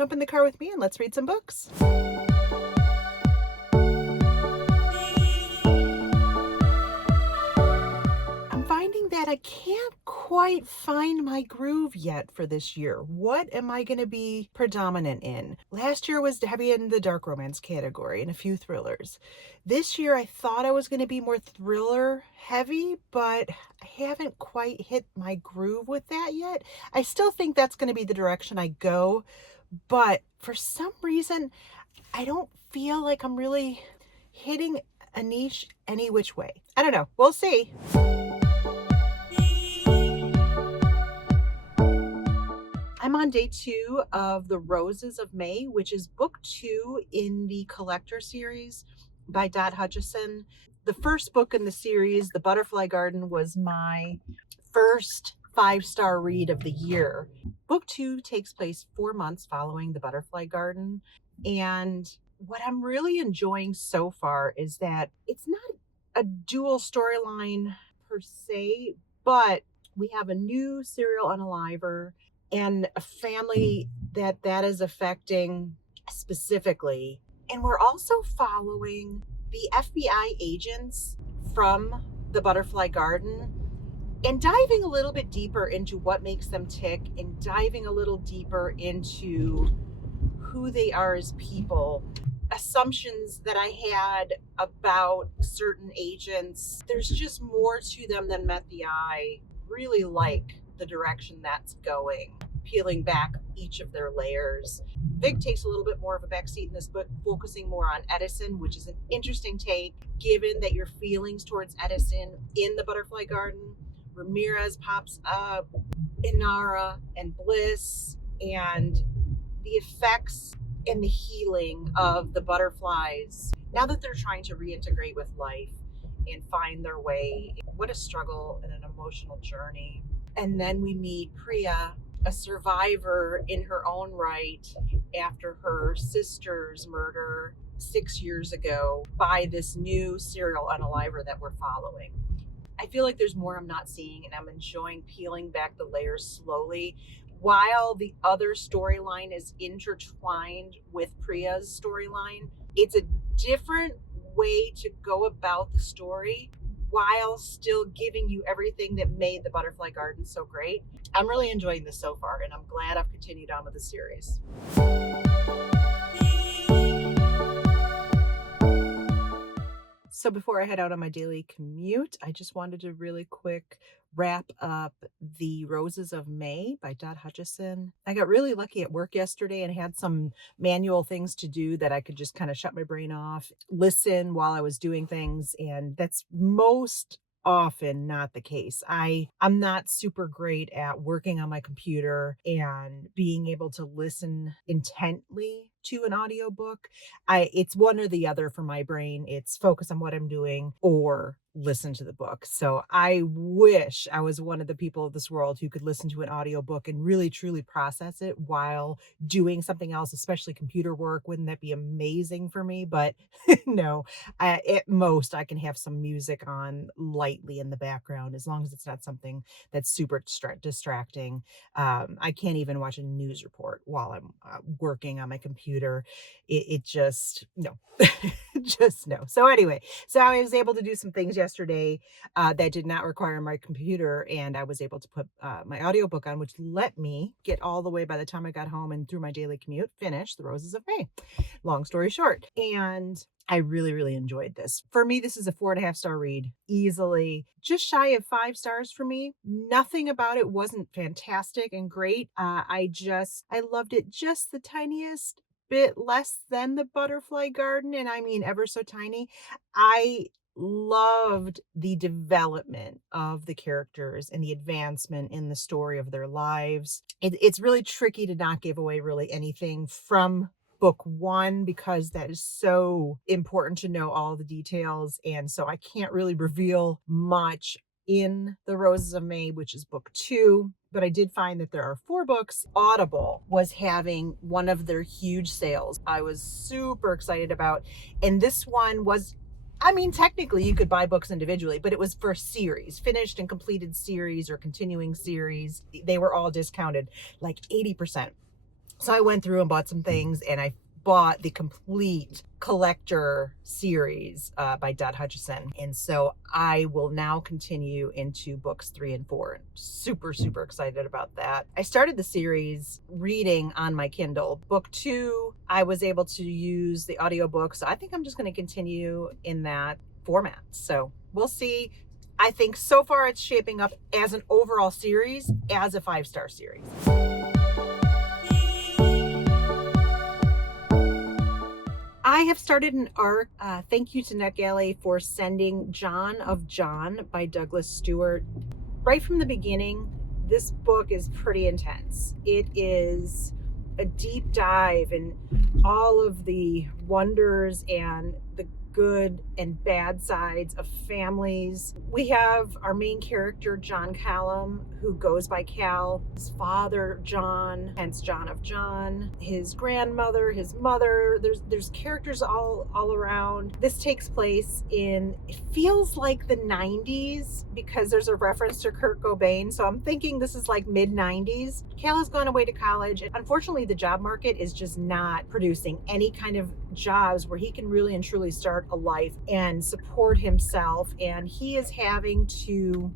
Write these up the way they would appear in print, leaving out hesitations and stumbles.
Jump in the car with me and let's read some books. I'm finding that I can't quite find my groove yet for this year. What am I going to be predominant in? Last year was heavy in the dark romance category and a few thrillers. This year I thought I was going to be more thriller heavy, but I haven't quite hit my groove with that yet. I still think that's going to be the direction I go, but for some reason I don't feel like I'm really hitting a niche any which way. I don't know. We'll see. I'm on day 2 of The Roses of May, which is book 2 in the Collector series by Hutchison. The first book in the series, The Butterfly Garden, was my first 5-star read of the year. Book 2 takes place 4 months following The Butterfly Garden. And what I'm really enjoying so far is that it's not a dual storyline per se, but we have a new serial unaliver and a family that is affecting specifically. And we're also following the FBI agents from the Butterfly Garden and diving a little bit deeper into what makes them tick and diving a little deeper into who they are as people. Assumptions that I had about certain agents, there's just more to them than met the eye. Really like the direction that's going, peeling back each of their layers. Vic takes a little bit more of a backseat in this book, focusing more on Edison, which is an interesting take, given that your feelings towards Edison in the Butterfly Garden. Ramirez pops up, Inara and Bliss, and the effects and the healing of the butterflies now that they're trying to reintegrate with life and find their way. What a struggle and an emotional journey. And then we meet Priya, a survivor in her own right after her sister's murder 6 years ago by this new serial unaliver that we're following. I feel like there's more I'm not seeing, and I'm enjoying peeling back the layers slowly while the other storyline is intertwined with Priya's storyline. It's a different way to go about the story while still giving you everything that made the Butterfly Garden so great. I'm really enjoying this so far, and I'm glad I've continued on with the series. So before I head out on my daily commute, I just wanted to really quick wrap up The Roses of May by Hutchison. I got really lucky at work yesterday and had some manual things to do that I could just kind of shut my brain off, listen while I was doing things. And that's most often not the case. I'm not super great at working on my computer and being able to listen intently to an audiobook. It's one or the other for my brain. It's focus on what I'm doing or listen to the book. So I wish I was one of the people of this world who could listen to an audiobook and really truly process it while doing something else, especially computer work. Wouldn't that be amazing for me? But no, at most I can have some music on lightly in the background, as long as it's not something that's super distracting. I can't even watch a news report while I'm working on my computer. It just, no, just no. So anyway, so I was able to do some things yesterday that did not require my computer, and I was able to put my audiobook on, which let me get all the way, by the time I got home and through my daily commute, finish The Roses of May. Long story short. And I really, really enjoyed this. For me, this is a 4.5-star read, easily. Just shy of 5 stars for me. Nothing about it wasn't fantastic and great. I loved it just the tiniest bit less than The Butterfly Garden, and I mean ever so tiny. I loved the development of the characters and the advancement in the story of their lives. It's really tricky to not give away really anything from book 1 because that is so important to know all the details, and so I can't really reveal much in The Roses of May, which is book 2. But I did find that there are 4 books. Audible was having one of their huge sales I was super excited about, and this one was, I mean, technically you could buy books individually, but it was for series, finished and completed series or continuing series. They were all discounted like 80%. So I went through and bought some things, and I bought the complete collector series by Hutchison. And so I will now continue into books 3 and 4. And super, super excited about that. I started the series reading on my Kindle. Book 2, I was able to use the audiobook. So I think I'm just going to continue in that format. So we'll see. I think so far it's shaping up as an overall series, as a 5-star series. I have started an ARC. Thank you to NetGalley for sending John of John by Douglas Stuart. Right from the beginning, this book is pretty intense. It is a deep dive in all of the wonders and the good and bad sides of families. We have our main character, John Callum, who goes by Cal, his father, John, hence John of John, his grandmother, his mother. There's characters all around. This takes place in, it feels like the 90s because there's a reference to Kurt Cobain. So I'm thinking this is like mid 90s. Cal has gone away to college. And unfortunately, the job market is just not producing any kind of jobs where he can really and truly start a life and support himself. And he's having to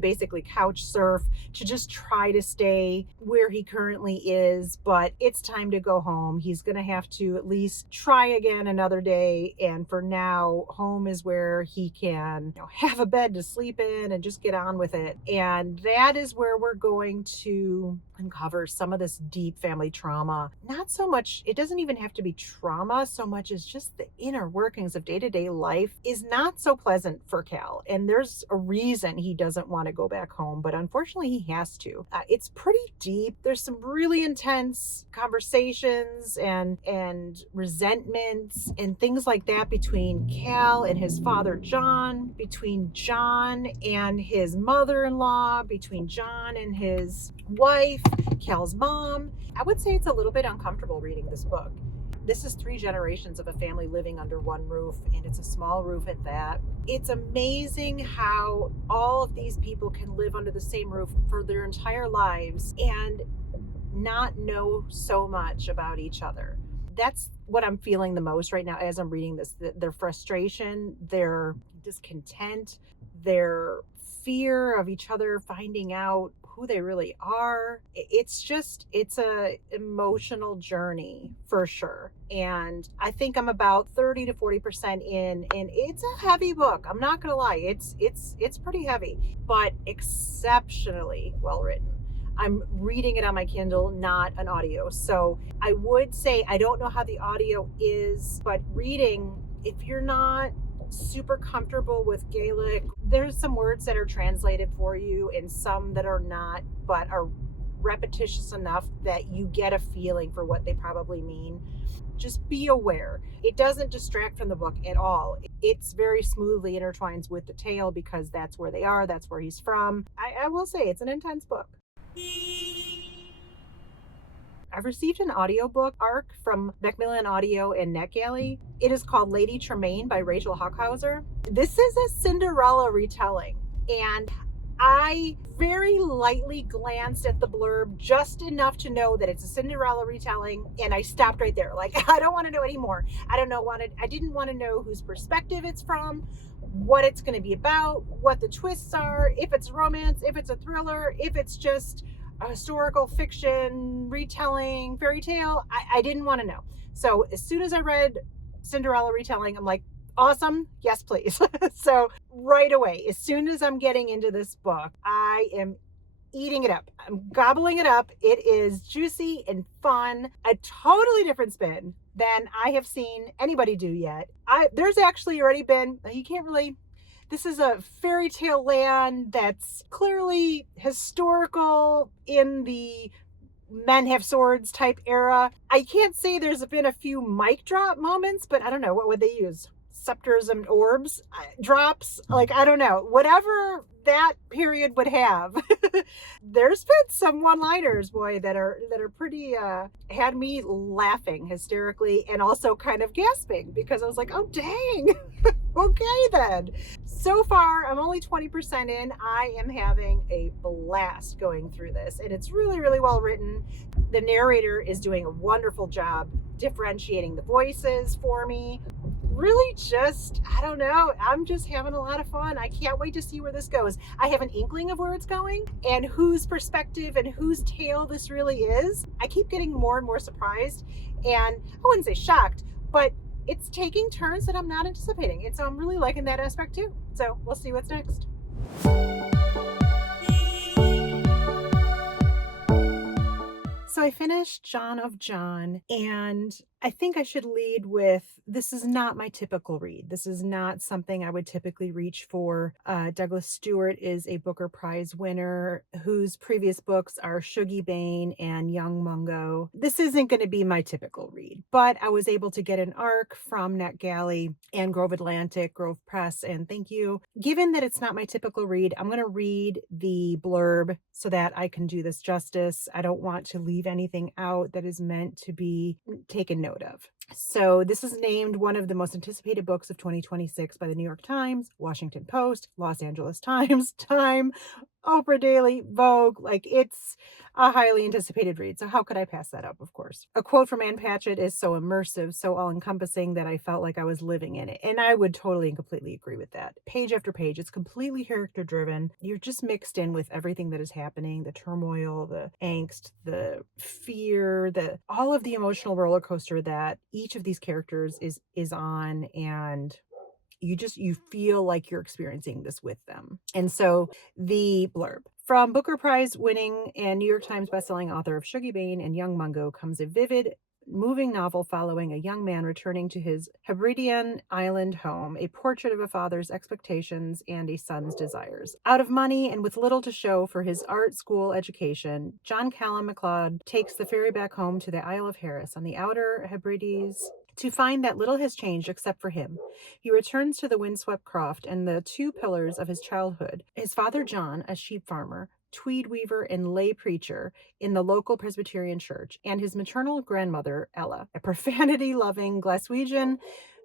basically couch surf to just try to stay where he currently is, but it's time to go home. He's going to have to at least try again another day. And for now, home is where he can, have a bed to sleep in and just get on with it. And that is where we're going to uncover some of this deep family trauma. Not so much, it doesn't even have to be trauma so much as just the inner workings of day-to-day life is not so pleasant for Cal. And there's a reason he doesn't want to go back home, but unfortunately he has to. It's pretty deep. There's some really intense conversations and resentments and things like that between Cal and his father, John, between John and his mother-in-law, between John and his wife, Cal's mom. I would say it's a little bit uncomfortable reading this book. This is 3 generations of a family living under one roof, and it's a small roof at that. It's amazing how all of these people can live under the same roof for their entire lives and not know so much about each other. That's what I'm feeling the most right now as I'm reading this. Their frustration, their discontent, their fear of each other finding out who they really are. It's a emotional journey for sure. And I think I'm about 30 to 40% in, and it's a heavy book. I'm not gonna lie, it's pretty heavy, but exceptionally well written. I'm reading it on my Kindle, not an audio. So I would say, I don't know how the audio is, but reading, if you're not super comfortable with Gaelic, there's some words that are translated for you and some that are not, but are repetitious enough that you get a feeling for what they probably mean. Just be aware. It doesn't distract from the book at all. It's very smoothly intertwines with the tale because that's where they are, that's where he's from. I will say it's an intense book. I've received an audiobook ARC from Macmillan Audio and NetGalley. It is called Lady Tremaine by Rachel Hochhauser. This is a Cinderella retelling, and I very lightly glanced at the blurb just enough to know that it's a Cinderella retelling, and I stopped right there. Like, I don't want to know anymore. I didn't want to know whose perspective it's from, what it's going to be about, what the twists are, if it's romance, if it's a thriller, if it's just a historical fiction retelling fairy tale. I didn't want to know. So as soon as I read Cinderella retelling, I'm like, awesome, yes please. So right away, as soon as I'm getting into this book, I am eating it up. I'm gobbling it up. It is juicy and fun, a totally different spin than I have seen anybody do yet. There's actually already been, this is a fairy tale land that's clearly historical in the men have swords type era. I can't say there's been a few mic drop moments, but I don't know, what would they use? Scepters and orbs drops? Like, I don't know. Whatever that period would have. There's been some one-liners, boy, that are pretty had me laughing hysterically and also kind of gasping because I was like, oh dang. Okay then. So far, I'm only 20% in. I am having a blast going through this, and it's really, really well written. The narrator is doing a wonderful job differentiating the voices for me. Really just, I don't know, I'm just having a lot of fun. I can't wait to see where this goes. I have an inkling of where it's going and whose perspective and whose tale this really is. I keep getting more and more surprised, and I wouldn't say shocked, but it's taking turns that I'm not anticipating. And so I'm really liking that aspect too. So we'll see what's next. So I finished John of John, and I think I should lead with, this is not my typical read. This is not something I would typically reach for. Douglas Stuart is a Booker Prize winner whose previous books are Shuggie Bain and Young Mungo. This isn't going to be my typical read, but I was able to get an ARC from NetGalley and Grove Atlantic, Grove Press, and thank you. Given that it's not my typical read, I'm going to read the blurb so that I can do this justice. I don't want to leave anything out that is meant to be taken note of. So this is named one of the most anticipated books of 2026 by the New York Times, Washington Post, Los Angeles Times, Time, Oprah Daily, Vogue. Like, it's a highly anticipated read. So how could I pass that up, of course? A quote from Ann Patchett is so immersive, so all-encompassing that I felt like I was living in it. And I would totally and completely agree with that. Page after page, it's completely character-driven. You're just mixed in with everything that is happening, the turmoil, the angst, the fear, all of the emotional roller coaster that each of these characters is on, and you feel like you're experiencing this with them. And so the blurb. From Booker Prize winning and New York Times bestselling author of Shuggie Bain and Young Mungo comes a vivid, moving novel following a young man returning to his Hebridean island home, a portrait of a father's expectations and a son's desires. Out of money and with little to show for his art school education, John Callum MacLeod takes the ferry back home to the Isle of Harris on the Outer Hebrides to find that little has changed except for him. He returns to the windswept croft and the two pillars of his childhood. His father John, a sheep farmer, tweed weaver, and lay preacher in the local Presbyterian church, and his maternal grandmother, Ella, a profanity-loving Glaswegian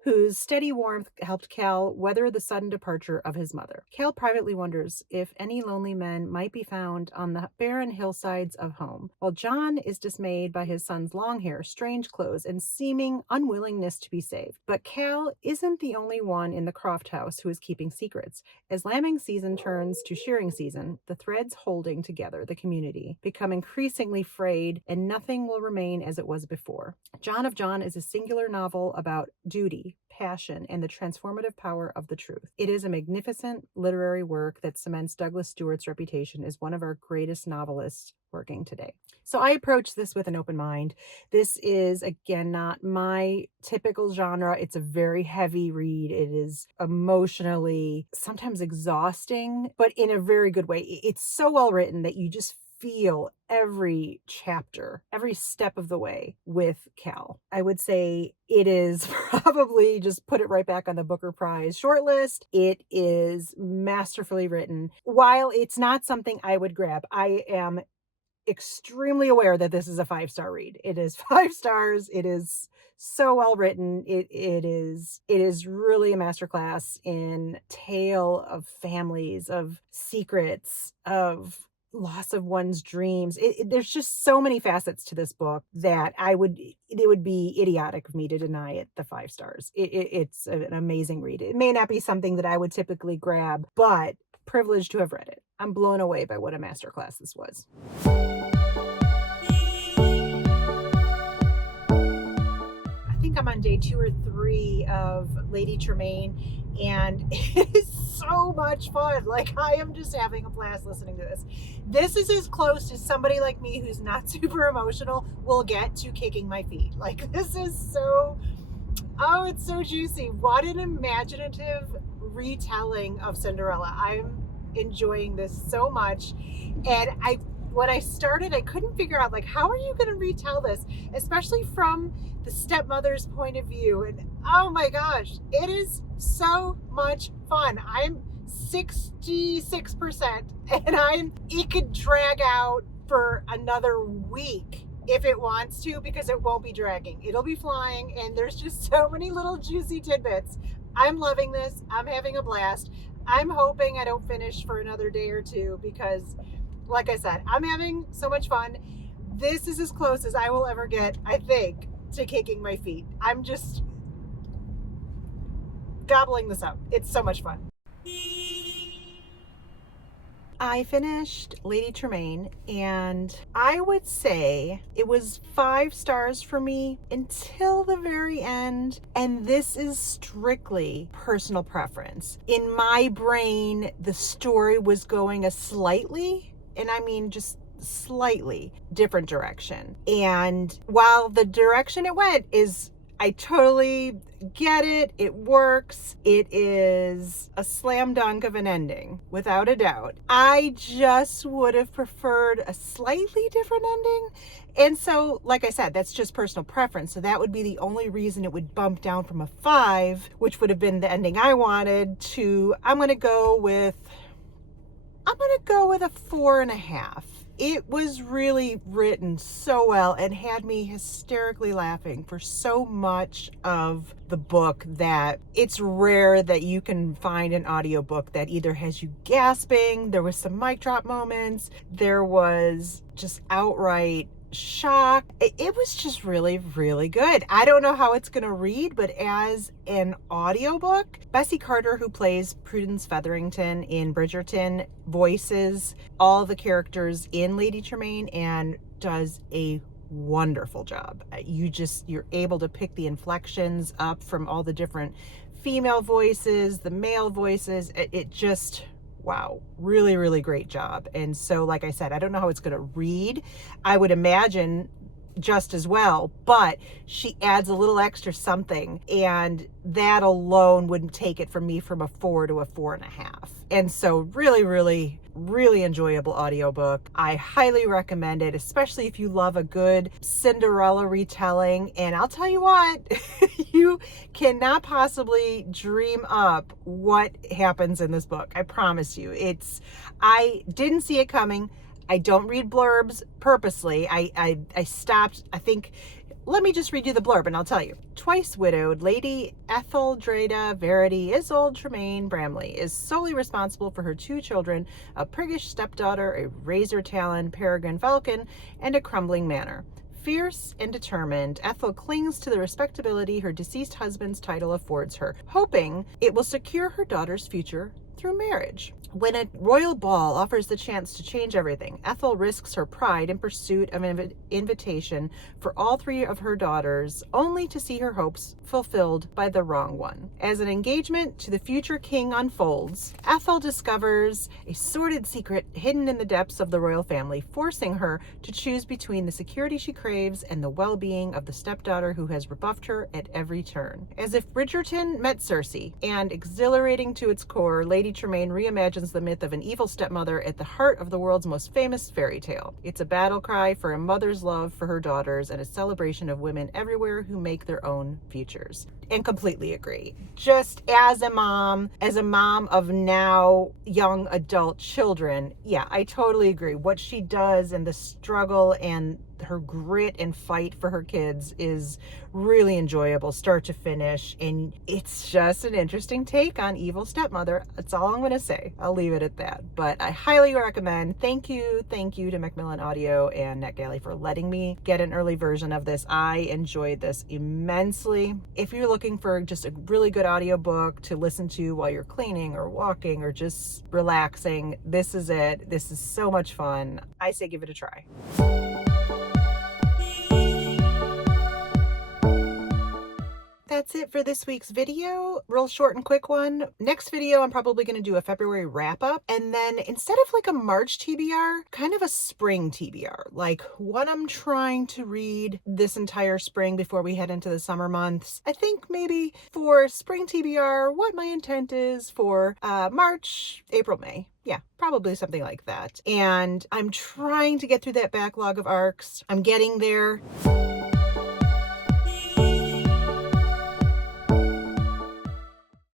whose steady warmth helped Cal weather the sudden departure of his mother. Cal privately wonders if any lonely men might be found on the barren hillsides of home, while John is dismayed by his son's long hair, strange clothes, and seeming unwillingness to be saved. But Cal isn't the only one in the Croft house who is keeping secrets. As lambing season turns to shearing season, the threads holding together the community become increasingly frayed, and nothing will remain as it was before. John of John is a singular novel about duty, passion, and the transformative power of the truth. It is a magnificent literary work that cements Douglas Stuart's reputation as one of our greatest novelists working today. So I approach this with an open mind. This is, again, not my typical genre. It's a very heavy read. It is emotionally sometimes exhausting, but in a very good way. It's so well written that you just feel every chapter, every step of the way with Cal. I would say it is probably, just put it right back on the Booker Prize shortlist. It is masterfully written. While it's not something I would grab, I am extremely aware that this is a 5-star read. It is 5 stars. It is so well written. It is really a masterclass in tale of families, of secrets, of loss of one's dreams. There's just so many facets to this book that it would be idiotic of me to deny it the 5 stars. It's an amazing read. It may not be something that I would typically grab, but privileged to have read it. I'm blown away by what a masterclass this was. I think I'm on day 2 or 3 of Lady Tremaine, and it is so much fun. Like, I am just having a blast listening to this. This is as close as somebody like me who's not super emotional will get to kicking my feet. Like, this is so, oh, it's so juicy. What an imaginative retelling of Cinderella. I'm enjoying this so much. And when I started, I couldn't figure out, like, how are you going to retell this, especially from the stepmother's point of view? And oh my gosh, it is so much fun. I'm 66%, and it could drag out for another week if it wants to, because it won't be dragging. It'll be flying, and there's just so many little juicy tidbits. I'm loving this. I'm having a blast. I'm hoping I don't finish for another day or two because, like I said, I'm having so much fun. This is as close as I will ever get, I think, to kicking my feet. I'm just gobbling this up. It's so much fun. I finished Lady Tremaine, and I would say it was 5 stars for me until the very end. And this is strictly personal preference. In my brain, the story was going a slightly, and I mean just slightly different direction. And while the direction it went is, I totally get it. It works. It is a slam dunk of an ending, without a doubt. I just would have preferred a slightly different ending. And so, like I said, that's just personal preference. So that would be the only reason it would bump down from a 5, which would have been the ending I wanted, to I'm going to go with a 4.5. It was really written so well and had me hysterically laughing for so much of the book that it's rare that you can find an audiobook that either has you gasping, there was some mic drop moments, there was just outright shock. It was just really, really good. I don't know how it's going to read, but as an audiobook, Bessie Carter, who plays Prudence Featherington in Bridgerton, voices all the characters in Lady Tremaine and does a wonderful job. You're able to pick the inflections up from all the different female voices, the male voices. It just, wow, really, really great job. And so, like I said, I don't know how it's going to read. I would imagine just as well, but she adds a little extra something, and that alone wouldn't take it from me from a 4 to a 4.5. And so really, really, really enjoyable audiobook. I highly recommend it, especially if you love a good Cinderella retelling. And I'll tell you what, you cannot possibly dream up what happens in this book. I promise you. I didn't see it coming. I don't read blurbs purposely. I stopped, I think. Let me just read you the blurb and I'll tell you. Twice widowed, Lady Etheldreda Verity Isolde Tremaine Bramley is solely responsible for her 2 children, a priggish stepdaughter, a razor-taloned peregrine falcon, and a crumbling manor. Fierce and determined, Ethel clings to the respectability her deceased husband's title affords her, hoping it will secure her daughter's future through marriage. When a royal ball offers the chance to change everything, Ethel risks her pride in pursuit of an invitation for all 3 of her daughters, only to see her hopes fulfilled by the wrong one. As an engagement to the future king unfolds, Ethel discovers a sordid secret hidden in the depths of the royal family, forcing her to choose between the security she craves and the well-being of the stepdaughter who has rebuffed her at every turn. As if Bridgerton met Circe, and exhilarating to its core, Lady Tremaine reimagines the myth of an evil stepmother at the heart of the world's most famous fairy tale. It's a battle cry for a mother's love for her daughters and a celebration of women everywhere who make their own futures. And completely agree. Just as a mom of now young adult children, yeah, I totally agree. What she does and the struggle and her grit and fight for her kids is really enjoyable start to finish, and it's just an interesting take on evil stepmother. That's all I'm going to say. I'll leave it at that, but I highly recommend. Thank you to Macmillan Audio and NetGalley for letting me get an early version of this. I enjoyed this immensely. If you're looking for just a really good audiobook to listen to while you're cleaning or walking or just relaxing, this is it. This is so much fun. I say give it a try. That's it for this week's video. Real short and quick one. Next video, I'm probably going to do a February wrap up. And then instead of like a March TBR, kind of a spring TBR. Like what I'm trying to read this entire spring before we head into the summer months. I think maybe for spring TBR, what my intent is for March, April, May. Yeah, probably something like that. And I'm trying to get through that backlog of ARCs. I'm getting there.